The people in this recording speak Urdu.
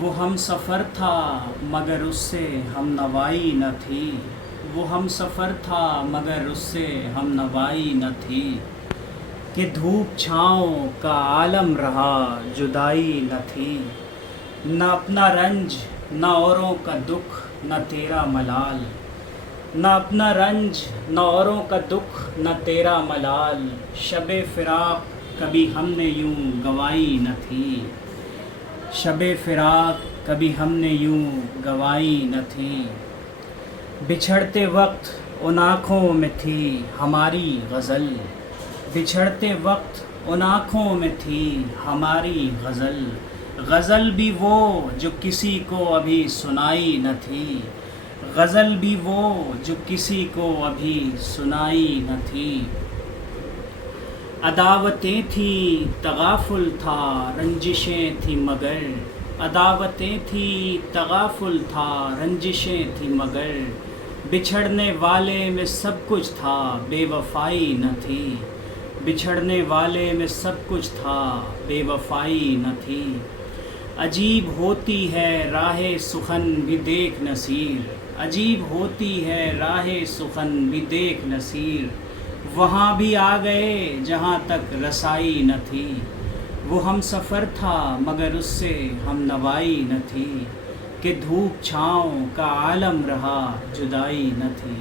وہ ہم سفر تھا مگر اس سے ہم نوائی نہ تھی، وہ ہم سفر تھا مگر اس سے ہم نوائی نہ تھی، کہ دھوپ چھاؤں کا عالم رہا جدائی نہ تھی، نہ اپنا رنج نہ اوروں کا دکھ نہ تیرا ملال، نہ اپنا رنج نہ اوروں کا دکھ نہ تیرا ملال، شب فراق کبھی ہم نے یوں گوائی نہ تھی، شب فراق کبھی ہم نے یوں گوائی نہ تھی، بچھڑتے وقت ان آنکھوں میں تھی ہماری غزل، بچھڑتے وقت ان آنکھوں میں تھی ہماری غزل، غزل بھی وہ جو کسی کو ابھی سنائی نہ تھی، غزل بھی وہ جو کسی کو ابھی سنائی نہ تھی، عداوتیں تھیں تغافل تھا رنجشیں تھیں مگر، عداوتیں تھیں تغافل تھا رنجشیں تھیں مگر، بچھڑنے والے میں سب کچھ تھا بے وفائی نہ تھی، بچھڑنے والے میں سب کچھ تھا بے وفائی نہ تھی، عجیب ہوتی ہے راہ سخن بھی دیکھ نصیر، عجیب ہوتی ہے راہ سخن بھی دیکھ نصیر، وہاں بھی آ گئے جہاں تک رسائی نہ تھی، وہ ہم سفر تھا مگر اس سے ہم نوائی نہ تھی، کہ دھوپ چھاؤں کا عالم رہا جدائی نہ تھی۔